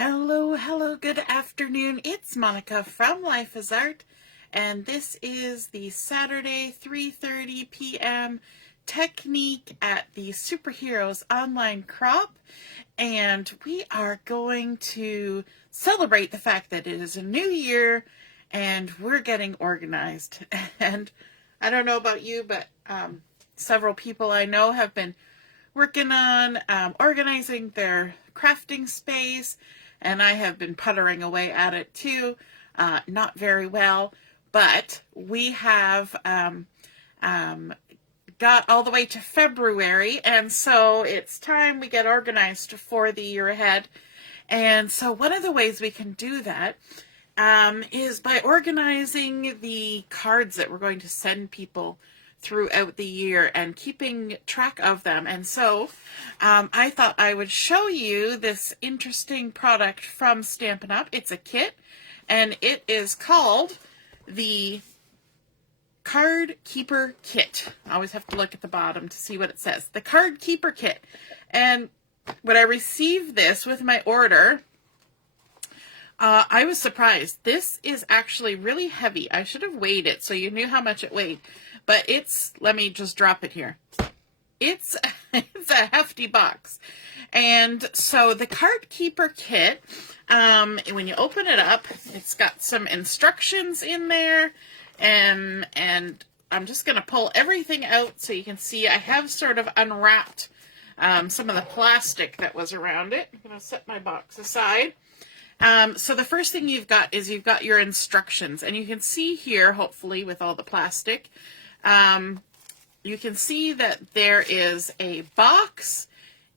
Hello, hello, good afternoon. It's Monica from Life is Art, and this is the Saturday 3:30 p.m. technique at the Superheroes Online Crop, and we are going to celebrate the fact that it is a new year and we're getting organized. And I don't know about you, but several people I know have been working on organizing their crafting space, and I have been puttering away at it too, not very well, but we have got all the way to February, and so it's time we get organized for the year ahead. And so one of the ways we can do that is by organizing the cards that we're going to send people throughout the year and keeping track of them. And so I thought I would show you this interesting product from Stampin' Up. It's a kit, and it is called the Card Keeper Kit. I always have to look at the bottom to see what it says. The Card Keeper Kit. And when I received this with my order, I was surprised. This is actually really heavy. I should have weighed it so you knew how much it weighed. But it's, let me just drop it here. It's a hefty box. And so the Card Keeper Kit, when you open it up, it's got some instructions in there. And I'm just going to pull everything out so you can see I have sort of unwrapped some of the plastic that was around it. I'm going to set my box aside. So the first thing you've got is you've got your instructions, and you can see here, hopefully with all the plastic, you can see that there is a box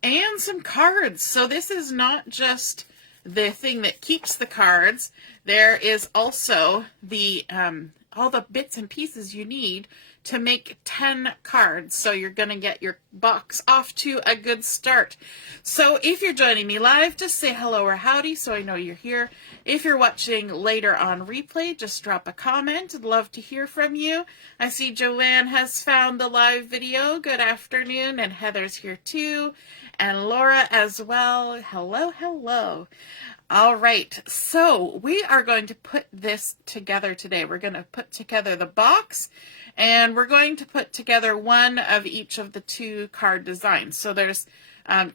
and some cards. So this is not just the thing that keeps the cards. There is also the all the bits and pieces you need to make 10 cards. So you're going to get your box off to a good start. So if you're joining me live, just say hello or howdy so I know you're here. If you're watching later on replay, just drop a comment. I'd love to hear from you. I see Joanne has found the live video. Good afternoon. And Heather's here too. And Laura as well. Hello, hello. All right, so we are going to put this together today. We're going to put together the box, and we're going to put together one of each of the two card designs. So there's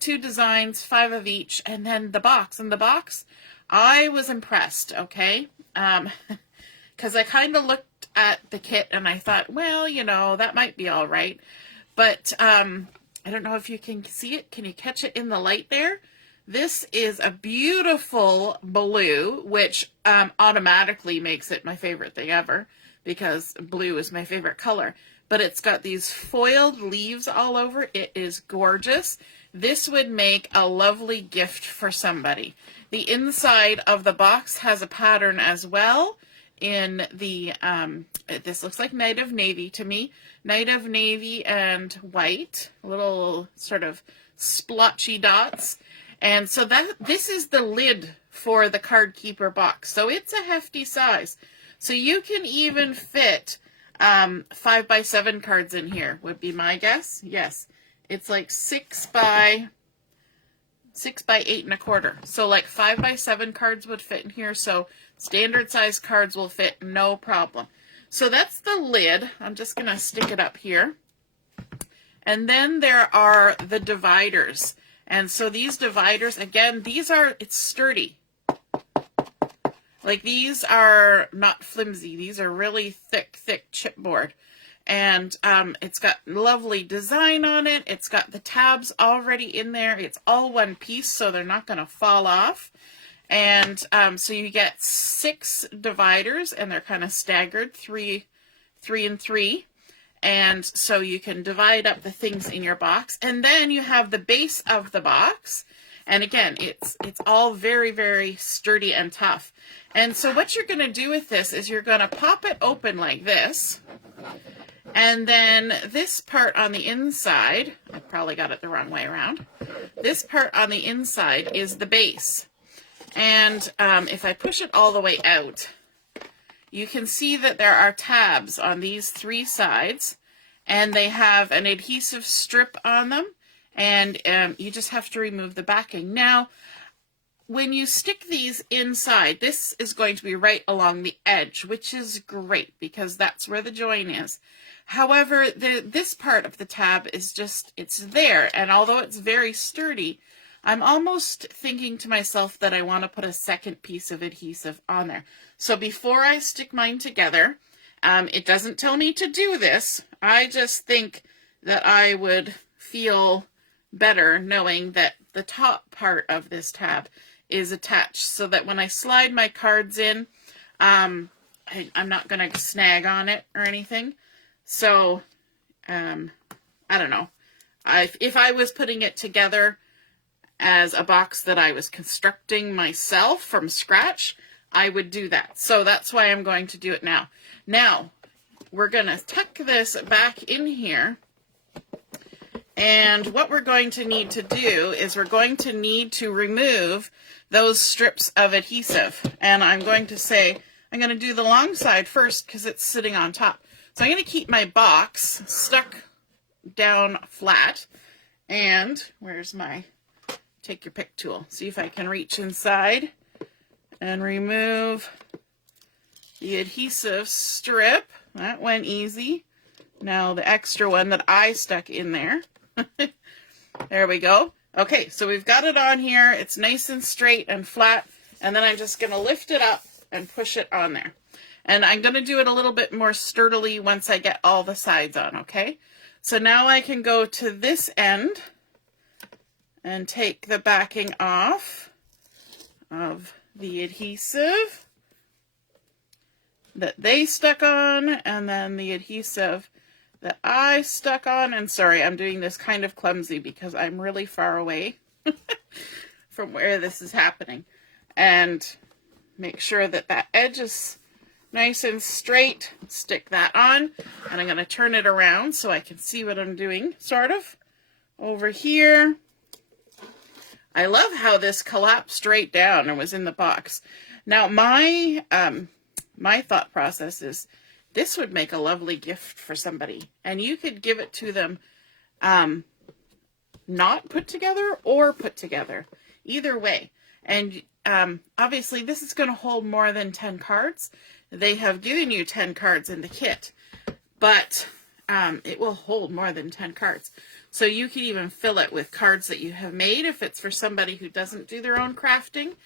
2 designs, 5 of each, and then the box. And the box, I was impressed, okay? Because I kind of looked at the kit and I thought, well, you know, that might be all right. But I don't know if you can see it. Can you catch it in the light there? This is a beautiful blue, which automatically makes it my favorite thing ever, because blue is my favorite color. But it's got these foiled leaves all over. It is gorgeous. This would make a lovely gift for somebody. The inside of the box has a pattern as well in the, this looks like Night of Navy to me. Night of Navy and white, little sort of splotchy dots. And so this is the lid for the Card Keeper box. So it's a hefty size. So you can even fit 5x7 cards in here, would be my guess. Yes, it's like 6 by 8 1/4. So like 5x7 cards would fit in here. So standard size cards will fit no problem. So that's the lid. I'm just going to stick it up here. And then there are the dividers. And so these dividers, again, it's sturdy. Like these are not flimsy. These are really thick chipboard. And it's got lovely design on it. It's got the tabs already in there. It's all one piece, so they're not going to fall off. And so you get 6 dividers, and they're kind of staggered, 3 and 3. And so you can divide up the things in your box. And then you have the base of the box. And again, it's all very, very sturdy and tough. And so what you're going to do with this is you're going to pop it open like this. And then this part on the inside, I probably got it the wrong way around. This part on the inside is the base. And if I push it all the way out, you can see that there are tabs on these 3 sides, and they have an adhesive strip on them, and you just have to remove the backing. Now, when you stick these inside, this is going to be right along the edge, which is great because that's where the join is. However, this part of the tab is just, it's there, and although it's very sturdy, I'm almost thinking to myself that I want to put a second piece of adhesive on there. So before I stick mine together, it doesn't tell me to do this. I just think that I would feel better knowing that the top part of this tab is attached so that when I slide my cards in, I'm not going to snag on it or anything. So, I don't know. If I was putting it together as a box that I was constructing myself from scratch, I would do that. So that's why I'm going to do it now. Now, we're going to tuck this back in here. And what we're going to need to do is we're going to need to remove those strips of adhesive. And I'm going to say, I'm going to do the long side first because it's sitting on top. So I'm going to keep my box stuck down flat. And where's my take your pick tool? See if I can reach inside and remove the adhesive strip. That went easy. Now the extra one that I stuck in there. There we go. Okay, so we've got it on here. It's nice and straight and flat. And then I'm just going to lift it up and push it on there. And I'm going to do it a little bit more sturdily once I get all the sides on, okay? So now I can go to this end and take the backing off of the adhesive that they stuck on, and then the adhesive that I stuck on. And sorry, I'm doing this kind of clumsy because I'm really far away from where this is happening. And make sure that that edge is nice and straight. Stick that on, and I'm going to turn it around so I can see what I'm doing, sort of. Over here. I love how this collapsed right down and was in the box. Now, my thought process is this would make a lovely gift for somebody. And you could give it to them not put together or put together. Either way. And obviously, this is going to hold more than 10 cards. They have given you 10 cards in the kit. But it will hold more than 10 cards. So you can even fill it with cards that you have made if it's for somebody who doesn't do their own crafting.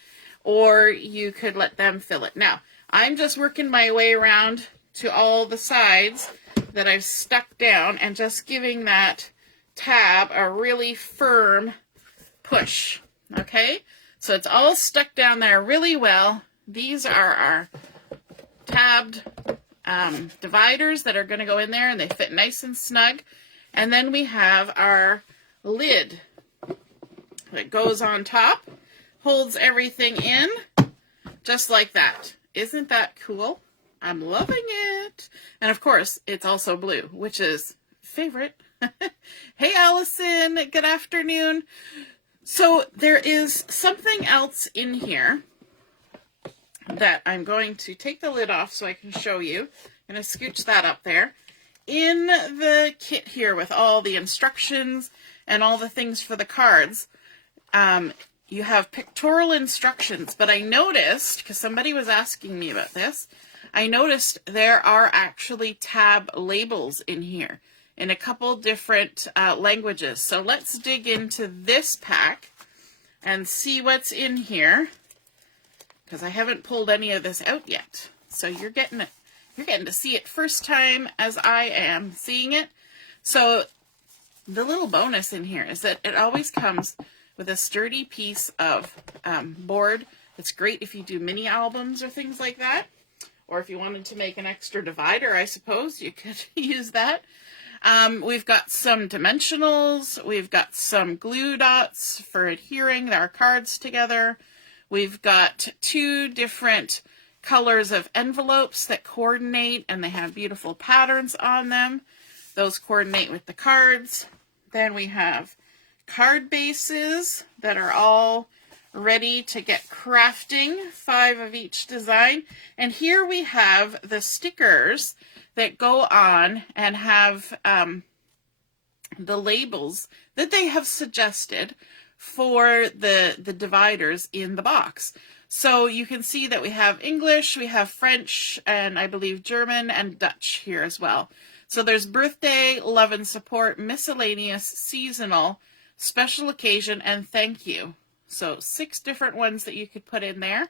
Or you could let them fill it. Now, I'm just working my way around to all the sides that I've stuck down and just giving that tab a really firm push. Okay? So it's all stuck down there really well. These are our tabbed dividers that are going to go in there, and they fit nice and snug. And then we have our lid that goes on top, holds everything in, just like that. Isn't that cool? I'm loving it. And of course, it's also blue, which is favorite. Hey, Allison, good afternoon. So there is something else in here that I'm going to take the lid off so I can show you. I'm going to scooch that up there. In the kit here with all the instructions and all the things for the cards, you have pictorial instructions, but I noticed, because somebody was asking me about this, I noticed there are actually tab labels in here in a couple different languages. So let's dig into this pack and see what's in here, because I haven't pulled any of this out yet. So you're getting it. You're getting to see it first time as I am seeing it. So the little bonus in here is that it always comes with a sturdy piece of board. It's great if you do mini albums or things like that. Or if you wanted to make an extra divider, I suppose you could use that. We've got some dimensionals. We've got some glue dots for adhering our cards together. We've got 2 different colors of envelopes that coordinate, and they have beautiful patterns on them. Those coordinate with the cards. Then we have card bases that are all ready to get crafting, 5 of each design. And here we have the stickers that go on and have the labels that they have suggested for the dividers in the box. So you can see that we have English, we have French, and I believe German and Dutch here as well. So there's birthday, love and support, miscellaneous, seasonal, special occasion, and thank you. So 6 different ones that you could put in there.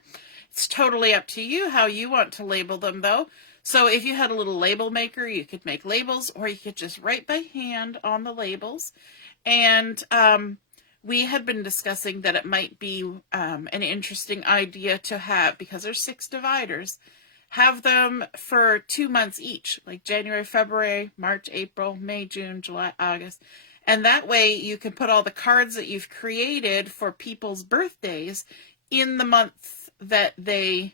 It's totally up to you how you want to label them though. So if you had a little label maker, you could make labels, or you could just write by hand on the labels. And we had been discussing that it might be an interesting idea to have, because there's 6 dividers, have them for 2 months each, like January, February, March, April, May, June, July, August. And that way you can put all the cards that you've created for people's birthdays in the month that they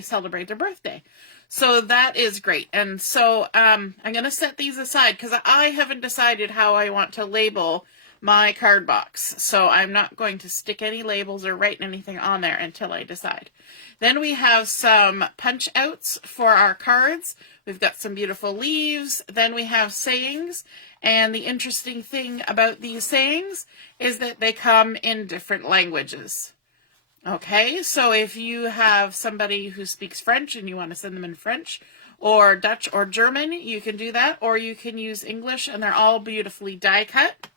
celebrate their birthday. So that is great. And so I'm going to set these aside because I haven't decided how I want to label my card box. So I'm not going to stick any labels or write anything on there until I decide. Then we have some punch outs for our cards. We've got some beautiful leaves. Then we have sayings. And the interesting thing about these sayings is that they come in different languages. Okay, so if you have somebody who speaks French and you want to send them in French or Dutch or German, you can do that, or you can use English, and they're all beautifully die cut.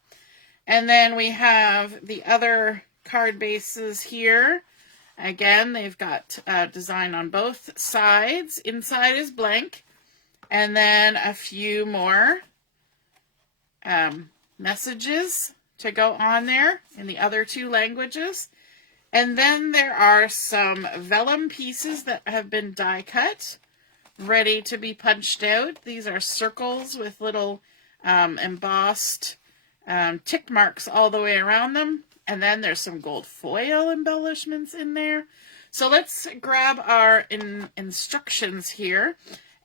And then we have the other card bases here. Again, they've got design on both sides. Inside is blank. And then a few more messages to go on there in the other 2 languages. And then there are some vellum pieces that have been die cut, ready to be punched out. These are circles with little embossed tick marks all the way around them. And then there's some gold foil embellishments in there. So let's grab our instructions here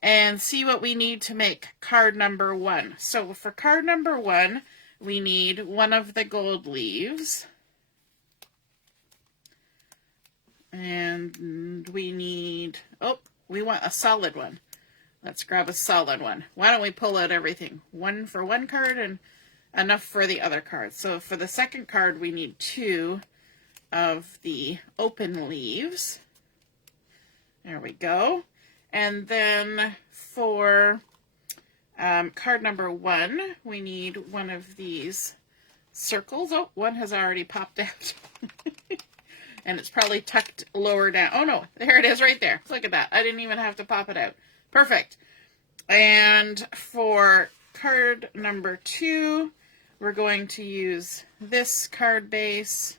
and see what we need to make card number 1. So for card number 1, we need one of the gold leaves. And we need, we want a solid one. Let's grab a solid one. Why don't we pull out everything? 1 for one card and enough for the other card. So for the second card, we need 2 of the open leaves. There we go. And then for card number 1, we need one of these circles. Oh, one has already popped out. And it's probably tucked lower down. Oh no, there it is right there. Look at that. I didn't even have to pop it out. Perfect. And for card number 2, we're going to use this card base.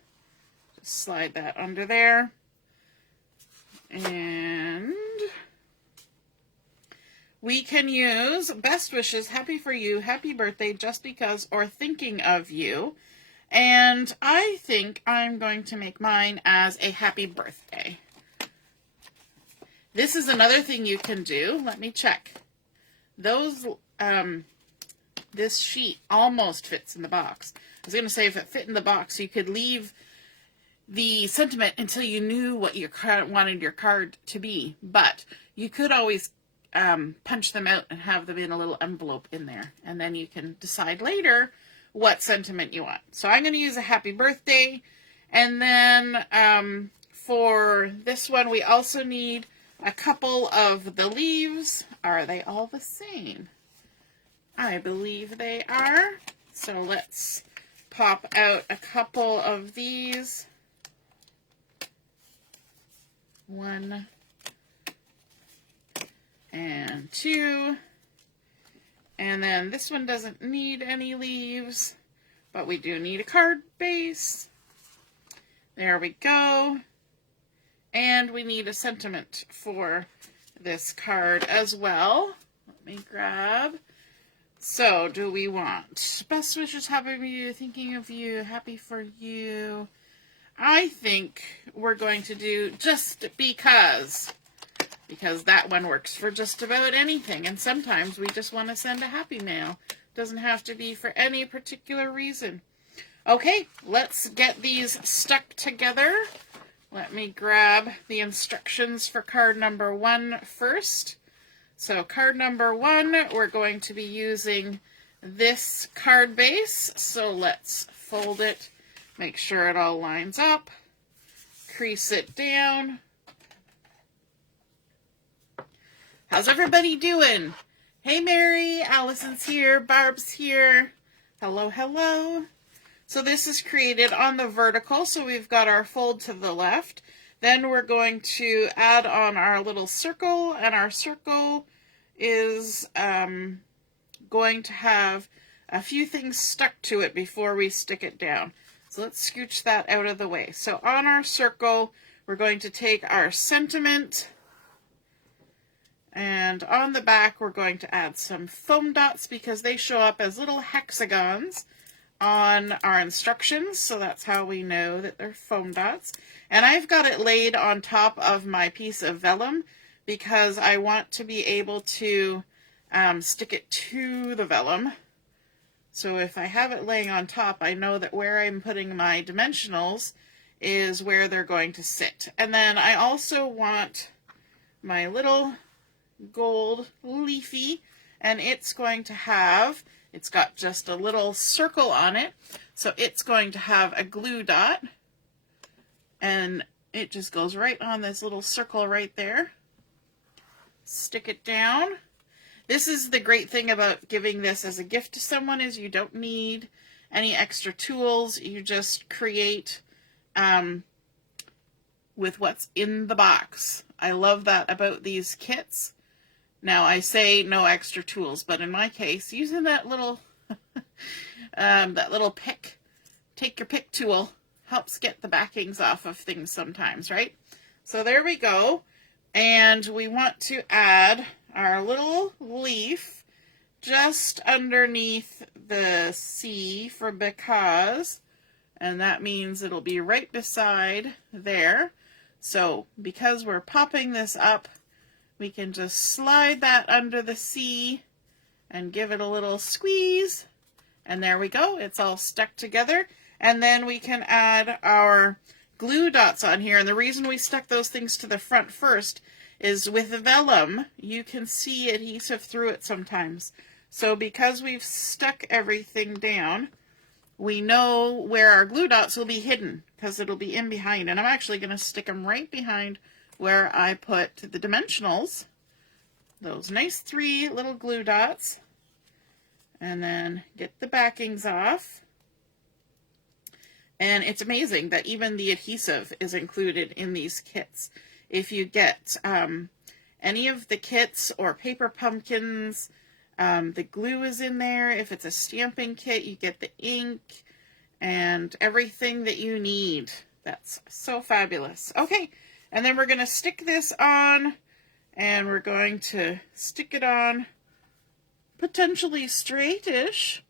Just slide that under there. And we can use best wishes, happy for you, happy birthday, just because, or thinking of you. And I think I'm going to make mine as a happy birthday. This is another thing you can do. Let me check. Those, this sheet almost fits in the box. I was going to say if it fit in the box, you could leave the sentiment until you knew what you wanted your card to be. But you could always punch them out and have them in a little envelope in there. And then you can decide later what sentiment you want. So I'm going to use a happy birthday. And then for this one, we also need a couple of the leaves. Are they all the same? I believe they are. So let's pop out a couple of these. 1 and 2. And then this one doesn't need any leaves, but we do need a card base. There we go. And we need a sentiment for this card as well. Let me grab. So, do we want best wishes, happy for you, thinking of you, happy for you? I think we're going to do just because that one works for just about anything. And sometimes we just want to send a happy mail. Doesn't have to be for any particular reason. Okay, let's get these stuck together. Let me grab the instructions for card number 1 first. So card number 1, we're going to be using this card base. So let's fold it Make sure it all lines up. Crease it down. How's everybody doing? Hey Mary, Allison's here, Barb's here. Hello, hello. So this is created on the vertical, so we've got our fold to the left. Then we're going to add on our little circle, and our circle is going to have a few things stuck to it before we stick it down. So let's scooch that out of the way. So on our circle, we're going to take our sentiment, and on the back we're going to add some foam dots because they show up as little hexagons on our instructions, so that's how we know that they're foam dots. And I've got it laid on top of my piece of vellum because I want to be able to stick it to the vellum. So if I have it laying on top, I know that where I'm putting my dimensionals is where they're going to sit. And then I also want my little gold leafy, and it's going to have, it's got just a little circle on it, so it's going to have a glue dot, and it just goes right on this little circle right there. Stick it down. This is the great thing about giving this as a gift to someone, is you don't need any extra tools. You just create with what's in the box. I love that about these kits. Now I say no extra tools, but in my case, using that little pick, take your pick tool, helps get the backings off of things sometimes, right? So there we go. And we want to add our little leaf just underneath the C for because, and that means it'll be right beside there. So because we're popping this up, we can just slide that under the C and give it a little squeeze. And there we go. It's all stuck together. And then we can add our glue dots on here. And the reason we stuck those things to the front first is with the vellum, you can see adhesive through it sometimes. So because we've stuck everything down, we know where our glue dots will be hidden because it'll be in behind. And I'm actually going to stick them right behind where I put the dimensionals, those nice 3 little glue dots, and then get the backings off. And it's amazing that even the adhesive is included in these kits. If you get any of the kits or paper pumpkins, the glue is in there. If it's a stamping kit, you get the ink and everything that you need. That's so fabulous. Okay. And then we're going to stick this on, and we're going to stick it on potentially straightish,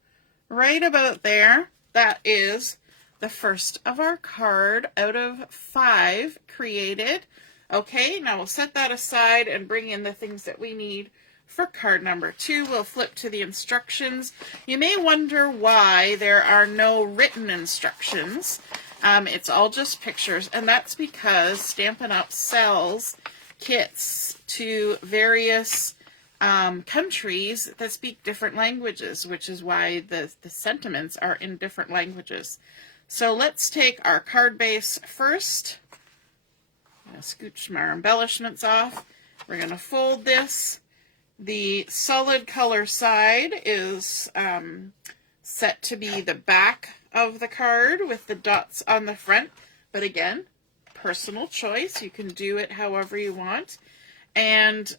right about there. That is the first of our card out of 5 created. Okay, now we'll set that aside and bring in the things that we need for card number 2. We'll flip to the instructions. You may wonder why there are no written instructions. It's all just pictures, and that's because Stampin' Up! Sells kits to various countries that speak different languages, which is why the sentiments are in different languages. So let's take our card base first. I'm going to scooch our embellishments off. We're going to fold this. The solid color side is set to be the back of the card with the dots on the front, but again, personal choice. You can do it however you want. And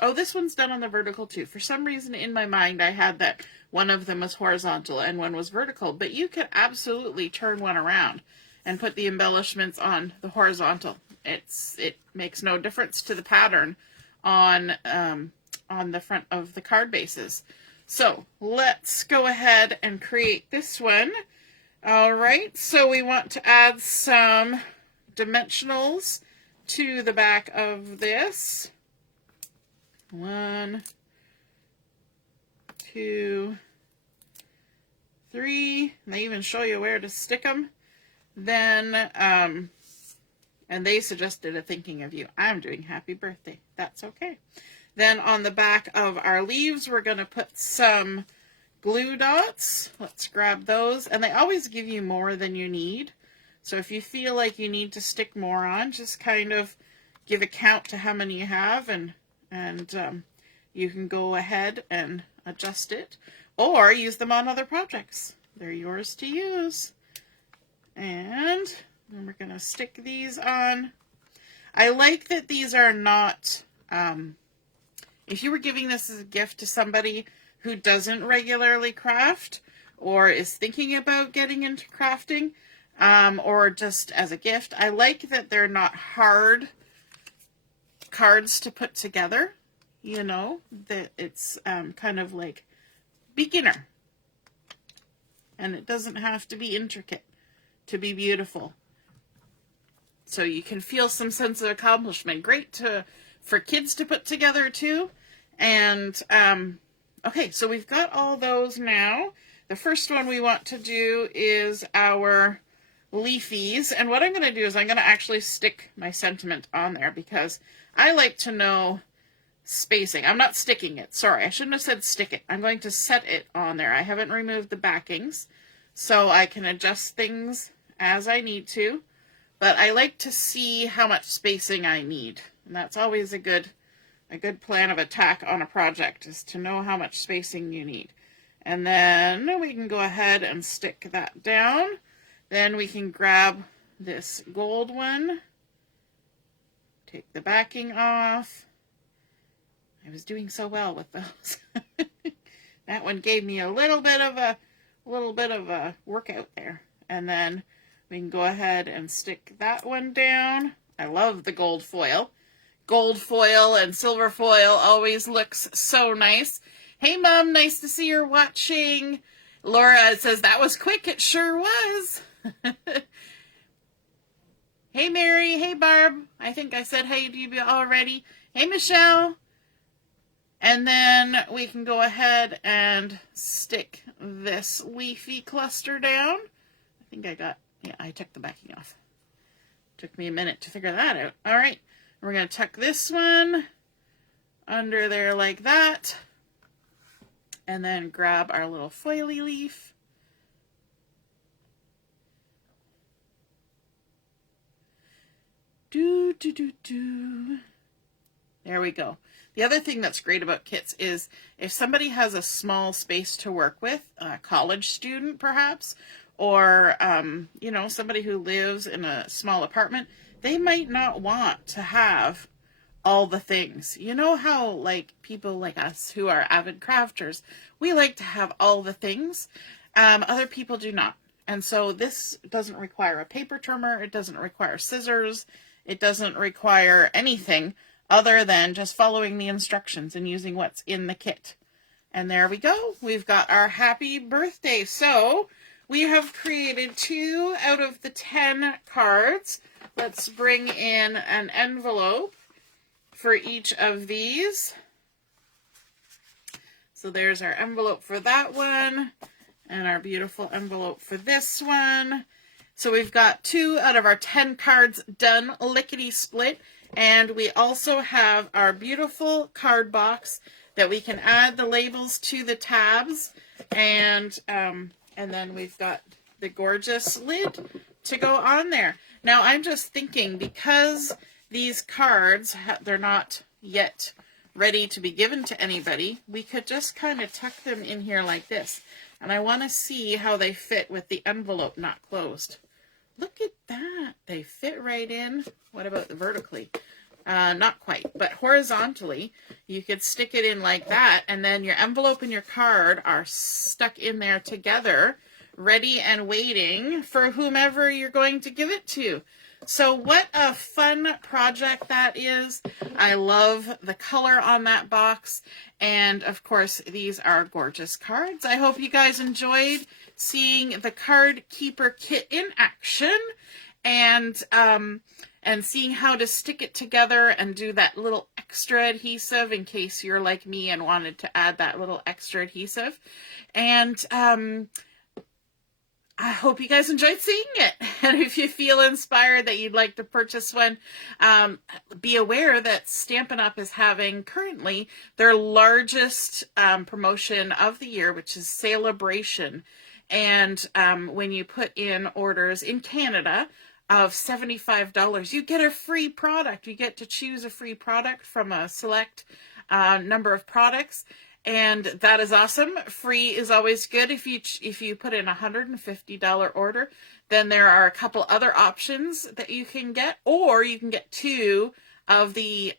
oh, this one's done on the vertical too. For some reason in my mind I had that one of them was horizontal and one was vertical, but you could absolutely turn one around and put the embellishments on the horizontal. It makes no difference to the pattern on the front of the card bases. So let's go ahead and create this one. All right, so we want to add some dimensionals to the back of this. 1, 2, 3. And they even show you where to stick them. Then, and they suggested a thinking of you. I'm doing happy birthday. That's okay. Then on the back of our leaves, we're going to put some glue dots. Let's grab those. And they always give you more than you need. So if you feel like you need to stick more on, just kind of give a count to how many you have, and you can go ahead and adjust it or use them on other projects. They're yours to use. And then we're going to stick these on. I like that these are not, if you were giving this as a gift to somebody who doesn't regularly craft or is thinking about getting into crafting, or just as a gift, I like that they're not hard cards to put together, you know, that it's kind of like beginner. And it doesn't have to be intricate to be beautiful. So you can feel some sense of accomplishment. Great for kids to put together too. And okay, so we've got all those now. The first one we want to do is our leafies. And what I'm going to do is I'm going to actually stick my sentiment on there because I like to know spacing. I'm not sticking it. Sorry, I shouldn't have said stick it. I'm going to set it on there. I haven't removed the backings, so I can adjust things as I need to. But I like to see how much spacing I need. And that's always a good plan of attack on a project, is to know how much spacing you need. And then we can go ahead and stick that down. Then we can grab this gold one, take the backing off. I was doing so well with those. That one gave me a little bit of a workout there. And then we can go ahead and stick that one down. I love the gold foil. Gold foil and silver foil always looks so nice. Hey, Mom, nice to see you're watching. Laura says, that was quick. It sure was. Hey, Mary. Hey, Barb. I think I said hey to you already. Hey, Michelle. And then we can go ahead and stick this leafy cluster down. I think I took the backing off. Took me a minute to figure that out. All right. We're going to tuck this one under there like that. And then grab our little foily leaf. There we go. The other thing that's great about kits is if somebody has a small space to work with, a college student perhaps, or you know, somebody who lives in a small apartment, they might not want to have all the things. You know how like people like us who are avid crafters, we like to have all the things. Other people do not. And so this doesn't require a paper trimmer. It doesn't require scissors. It doesn't require anything other than just following the instructions and using what's in the kit. And there we go. We've got our happy birthday. So we have created 2 out of the 10 cards. Let's bring in an envelope for each of these. So there's our envelope for that one and our beautiful envelope for this one. So we've got 2 out of our 10 cards done, lickety split. And we also have our beautiful card box that we can add the labels to the tabs. And then we've got the gorgeous lid to go on there. Now I'm just thinking, because these cards, they're not yet ready to be given to anybody, we could just kind of tuck them in here like this. And I want to see how they fit with the envelope not closed. Look at that. They fit right in. What about the vertically? Not quite, but horizontally, you could stick it in like that, and then your envelope and your card are stuck in there together, ready and waiting for whomever you're going to give it to. So what a fun project that is. I love the color on that box. And of course, these are gorgeous cards. I hope you guys enjoyed seeing the Card Keeper kit in action, and seeing how to stick it together and do that little extra adhesive in case you're like me and wanted to add that little extra adhesive. And I hope you guys enjoyed seeing it. And if you feel inspired that you'd like to purchase one, be aware that Stampin' Up! Is having currently their largest promotion of the year, which is Sale-A-Bration. And when you put in orders in Canada of $75, you get a free product. You get to choose a free product from a select number of products. And that is awesome. Free is always good. If you put in a $150 order, then there are a couple other options that you can get, or you can get two of the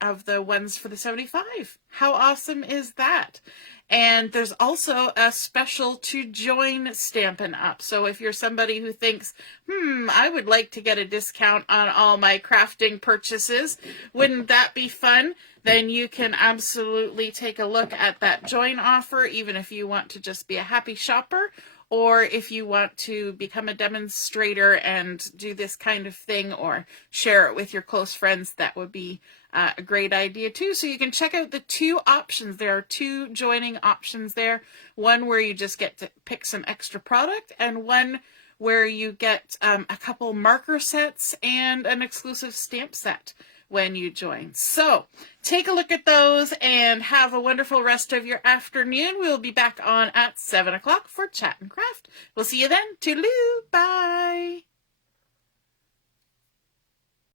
ones for the 75. How awesome is that? And there's also a special to join Stampin' Up. So if you're somebody who thinks, I would like to get a discount on all my crafting purchases, wouldn't that be fun? Then you can absolutely take a look at that join offer, even if you want to just be a happy shopper, or if you want to become a demonstrator and do this kind of thing, or share it with your close friends. That would be a great idea too. So you can check out the two options. There are two joining options there. One where you just get to pick some extra product, and one where you get a couple marker sets and an exclusive stamp set when you join. So take a look at those and have a wonderful rest of your afternoon. We'll be back on at 7 o'clock for Chat and Craft. We'll see you then. Toodaloo. Bye.